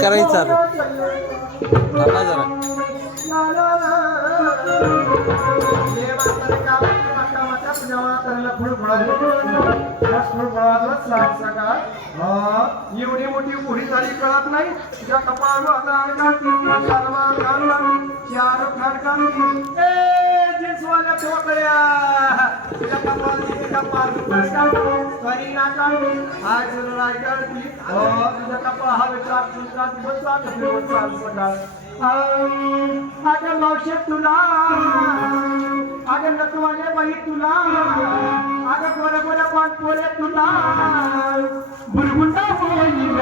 करायची चालू थांबा जरा. एवढी मोठी उडी झाली कळत नाही तुझ्या कपाळावर चार फडकांनी जिन्सवाल्या ठोकळ्या तुझ्या रायगडची तुझ्या हवेचा तुझा दिवसा दिवसा सकाळ अगं मावशे तुला. अगं नटवाले बाई तुला. अगं गोरे गोरे पाच पोरे तुला. बुलबुंडा होईल.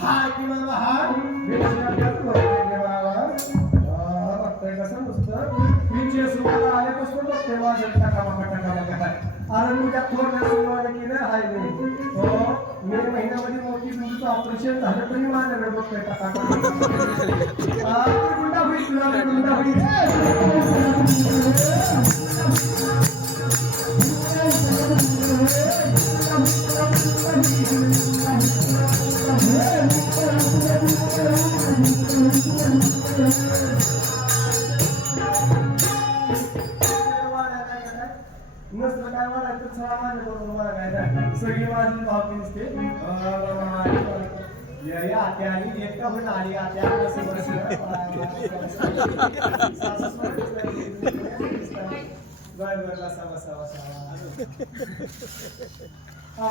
हाय की बाबा हाय कसं नुसतं तीनशे रुपयाला आल्यापासून बघते माझं टाका माका टाका माका अरे मी त्या थोड्या मोठी म्हणजे ऑपरेशन झालं तरी माझ्याकडे बघतोय टाका गुंडा होईल गुंडा होईल काय म्हणायचं सगळं बरोबर मला काय नाही. सगळी माझी भावकी दिसते या आत्या आली एकटा पण आली आत्या असं बसलं. बर बसा बसा बसा हा.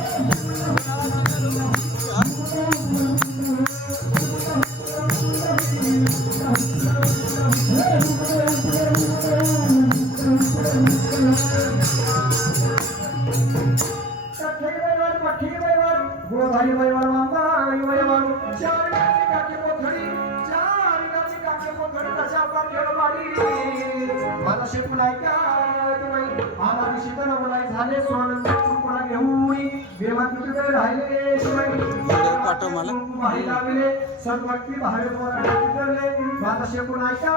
चिलर भारी वैवार मामा आणि चार गाची पोथडी चार गाची पोथडी मारी मला शिकून ऐका तुम्ही आला शिकण बोलाय झाले सोन घेऊन बेमा तुझे राहिले शिवाय पाठव मला. भारी लावले सद्भक्ती भावे पोराडे तिथले माझा शिकून ऐका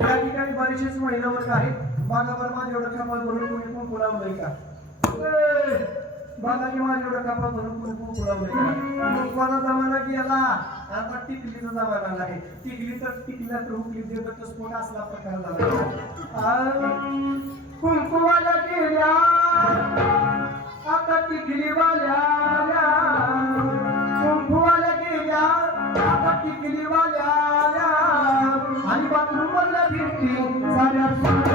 या ठिकाणी बरेचसेच महिला वर्ग आहेत बागावर माझ्या एवढं कपाल भरून कोणी पण बोलावलं का ए, बागाची माझ्या भरून कोणी पण जमाना गेला. आता टिकलीचा जमाना आहे. टिकली टिकल्या तर हुकली स्फोट असला प्रकार झाला. कुंकुवाला गेल्या. आता टिकली वाल्या कुंकुवाला गेल्या. आता टिकली वाल्या आणि बाथरूम मधल्या फिरती साऱ्या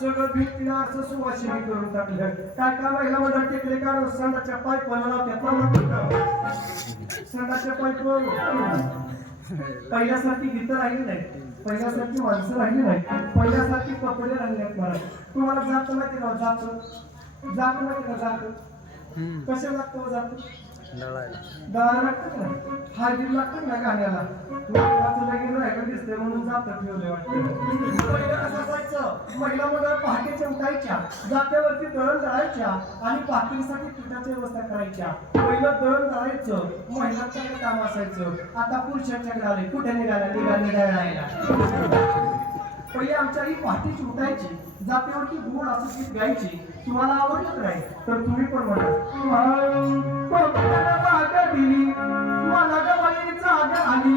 सगळं भिंतीला असं सुवासिनी करून टाकलं. काय काय महिला मंडळ टेकले काढून संडाच्या पाईप लावत्यात ना संडाच्या पाईप पहिल्यासारखी गीतं राहिली नाही. पहिल्यासारखी माणसं राहिली नाही. पहिल्यासारखी कपडे राहिले नाहीत मला. तुम्हाला जात माहिती का? जात. जात माहिती का? जात. कसे लागतं जात? नळायला दहा लागतं ना लागतं ना गाण्याला? दिसतंय म्हणून जातं ठेवले वाटतं. कसं असायचं? महिला मंडळ पहाटेच्या उठायच्या जात्यावरती दळण दळायच्या आणि पातळीसाठी पिठाची व्यवस्था करायच्या. पहिलं दळण दळायचं महिलांचं काही काम असायचं. आता पुरुषांच्याकडे आले कुठे निघाला? निघा निघायला पहिले आमच्या ही पहाटेची उठायची जात्यावरती गोड असं गीत गायची. तुम्हाला आवडलं नाही? तर तुम्ही पण म्हणा. तुम्हाला दिली तुम्हाला गवाई आली.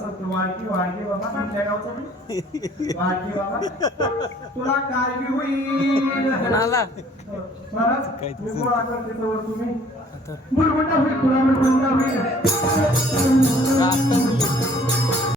असं तू वाडकी वाडकी बाबा तुमच्या गावचा तू? वाडकी बाबा. तुला काय बी होईल महाराज? गोळा करते तुम्ही. होईल तुला होईल. आता.